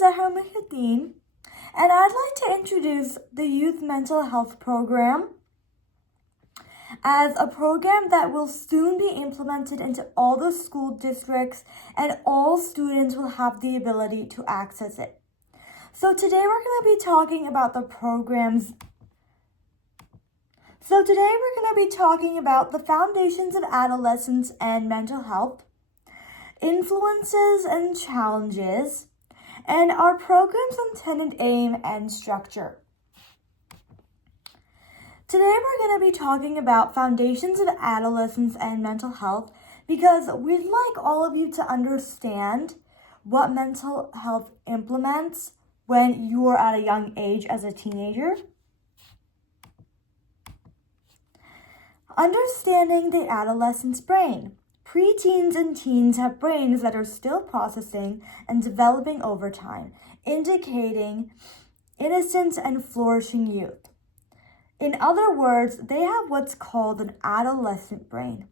Zehra Mohiuddin, and I'd like to introduce the Youth Mental Health Program as a program that will soon be implemented into all the school districts, and all students will have the ability to access it. So today we're going to be talking about the foundations of adolescence and mental health, influences and challenges, and our program's intended aim and structure. Today we're going to be talking about foundations of adolescence and mental health because we'd like all of you to understand what mental health implements when you are at a young age as a teenager. Understanding the adolescent's brain. Preteens and teens have brains that are still processing and developing over time, indicating innocence and flourishing youth. In other words, they have what's called an adolescent brain.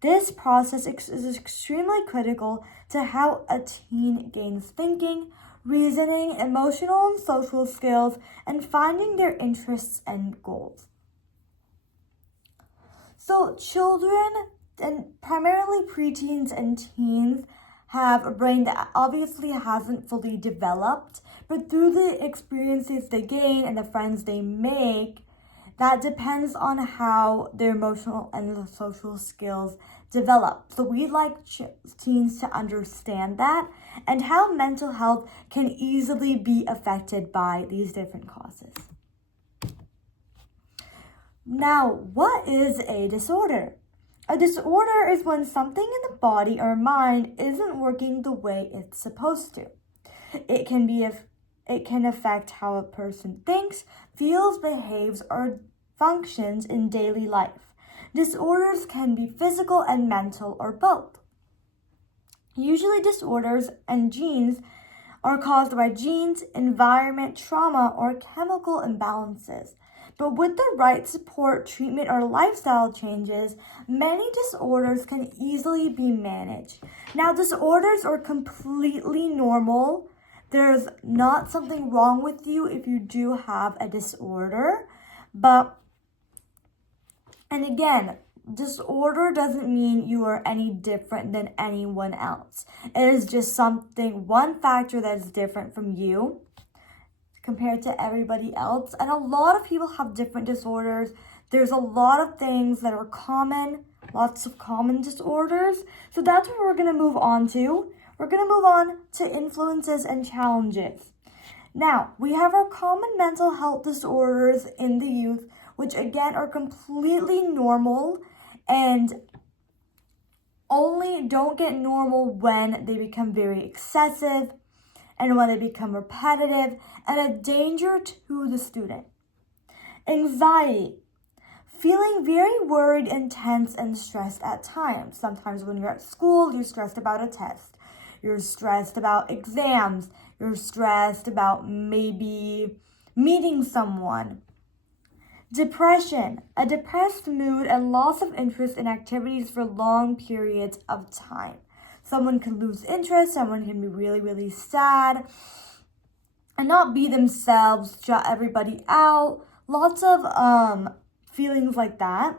This process is extremely critical to how a teen gains thinking, reasoning, emotional and social skills, and finding their interests and goals. So children, and primarily preteens and teens, have a brain that obviously hasn't fully developed, but through the experiences they gain and the friends they make, that depends on how their emotional and the social skills develop. So we'd like teens to understand that and how mental health can easily be affected by these different causes. Now, what is a disorder? A disorder is when something in the body or mind isn't working the way it's supposed to. It can affect how a person thinks, feels, behaves, or functions in daily life. Disorders can be physical and mental or both. Usually disorders and genes are caused by genes, environment, trauma, or chemical imbalances. But with the right support, treatment, or lifestyle changes, many disorders can easily be managed. Now, disorders are completely normal. There's not something wrong with you if you do have a disorder. And again, disorder doesn't mean you are any different than anyone else. It is just one factor that is different from you compared to everybody else. And a lot of people have different disorders. There's a lot of things that are common, lots of common disorders. So that's what we're going to move on to. We're going to move on to influences and challenges. Now, we have our common mental health disorders in the youth, which again are completely normal and only don't get normal when they become very excessive and when they become repetitive and a danger to the student. Anxiety. Feeling very worried, intense, and stressed at times. Sometimes when you're at school, you're stressed about a test. You're stressed about exams. You're stressed about maybe meeting someone. Depression. A depressed mood and loss of interest in activities for long periods of time. Someone can lose interest, someone can be really, really sad and not be themselves, shut everybody out. Lots of feelings like that.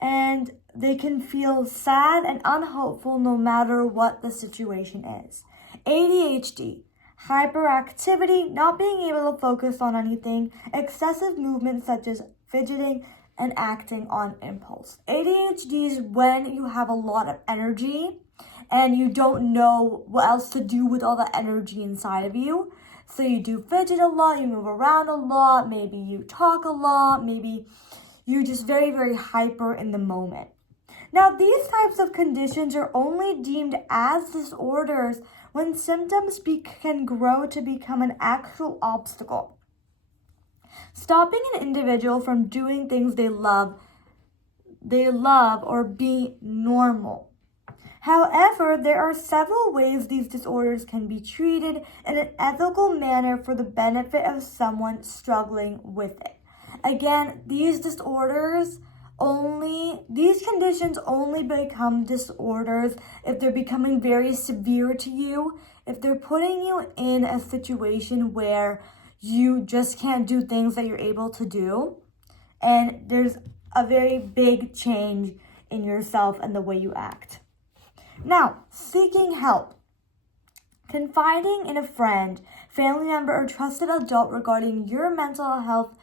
And they can feel sad and unhopeful no matter what the situation is. ADHD. Hyperactivity, not being able to focus on anything, excessive movement such as fidgeting, and acting on impulse. ADHD is when you have a lot of energy and you don't know what else to do with all the energy inside of you. So you do fidget a lot, you move around a lot, maybe you talk a lot, maybe you're just very, very hyper in the moment. Now, these types of conditions are only deemed as disorders when symptoms can grow to become an actual obstacle, stopping an individual from doing things they love or being normal. However, there are several ways these disorders can be treated in an ethical manner for the benefit of someone struggling with it. Again, these disorders These conditions only become disorders if they're becoming very severe to you, if they're putting you in a situation where you just can't do things that you're able to do, and there's a very big change in yourself and the way you act. Now, seeking help. Confiding in a friend, family member, or trusted adult regarding your mental health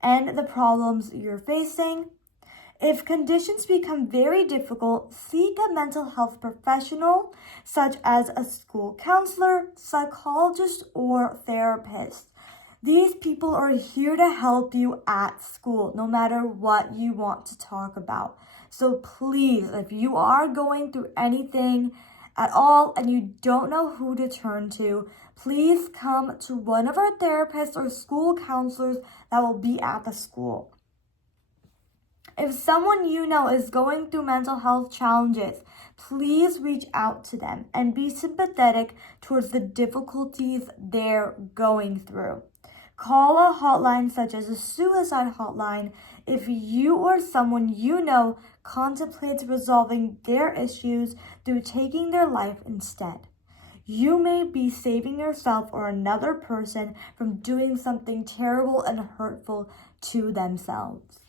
and the problems you're facing. If conditions become very difficult, seek a mental health professional, such as a school counselor, psychologist, or therapist. These people are here to help you at school, no matter what you want to talk about. So please, if you are going through anything at all and you don't know who to turn to, please come to one of our therapists or school counselors that will be at the school. If someone you know is going through mental health challenges, please reach out to them and be sympathetic towards the difficulties they're going through. Call a hotline such as a suicide hotline if you or someone you know contemplates resolving their issues through taking their life instead. You may be saving yourself or another person from doing something terrible and hurtful to themselves.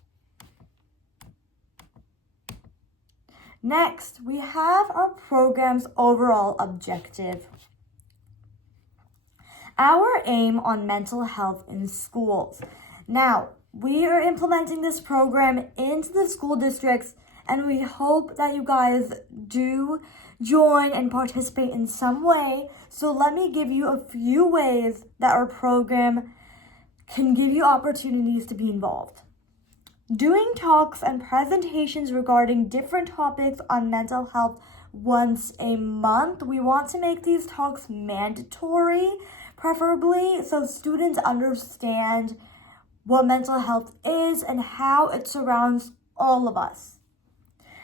Next, we have our program's overall objective. Our aim on mental health in schools. Now, we are implementing this program into the school districts, and we hope that you guys do join and participate in some way. So let me give you a few ways that our program can give you opportunities to be involved. Doing talks and presentations regarding different topics on mental health once a month. We want to make these talks mandatory, preferably, so students understand what mental health is and how it surrounds all of us.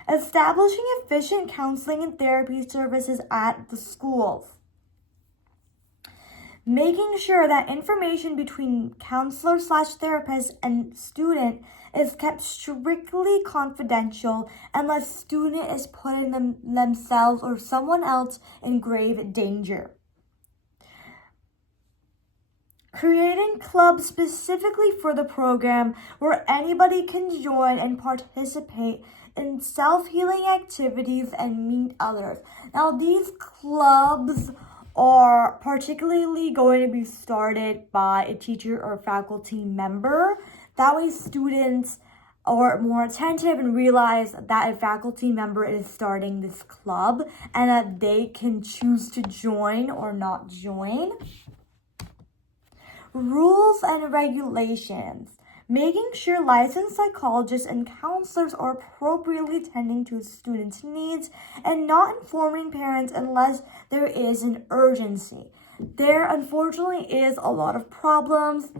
Establishing efficient counseling and therapy services at the schools. Making sure that information between counselor/therapist and student is kept strictly confidential unless student is putting themselves or someone else in grave danger. Creating clubs specifically for the program where anybody can join and participate in self-healing activities and meet others. Now, these clubs are particularly going to be started by a teacher or faculty member. That way students are more attentive and realize that a faculty member is starting this club and that they can choose to join or not join. Rules and regulations. Making sure licensed psychologists and counselors are appropriately tending to students' needs and not informing parents unless there is an urgency. There unfortunately is a lot of problems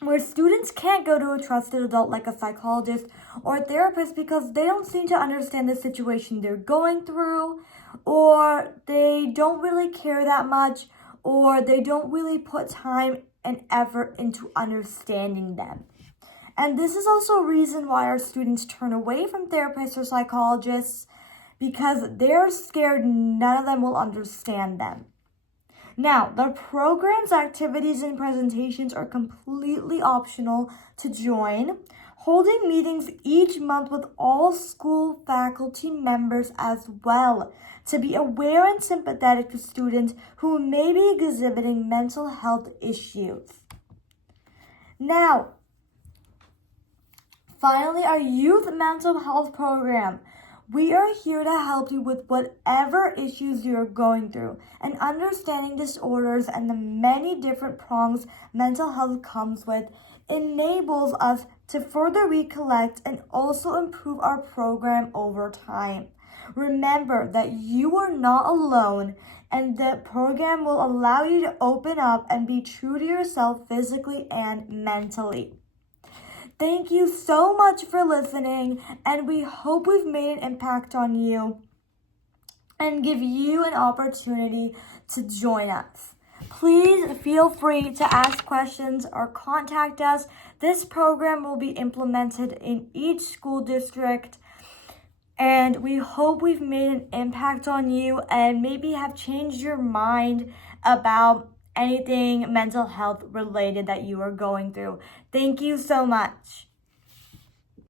where students can't go to a trusted adult like a psychologist or a therapist because they don't seem to understand the situation they're going through, or they don't really care that much, or they don't really put time and effort into understanding them. And this is also a reason why our students turn away from therapists or psychologists, because they're scared none of them will understand them. Now, the program's activities and presentations are completely optional to join. Holding meetings each month with all school faculty members as well to be aware and sympathetic to students who may be exhibiting mental health issues. Now, finally, our youth mental health program. We are here to help you with whatever issues you're going through, and understanding disorders and the many different prongs mental health comes with enables us to further recollect and also improve our program over time. Remember that you are not alone, and the program will allow you to open up and be true to yourself physically and mentally. Thank you so much for listening, and we hope we've made an impact on you and give you an opportunity to join us. Please feel free to ask questions or contact us. This program will be implemented in each school district, and we hope we've made an impact on you and maybe have changed your mind about anything mental health related that you are going through. Thank you so much.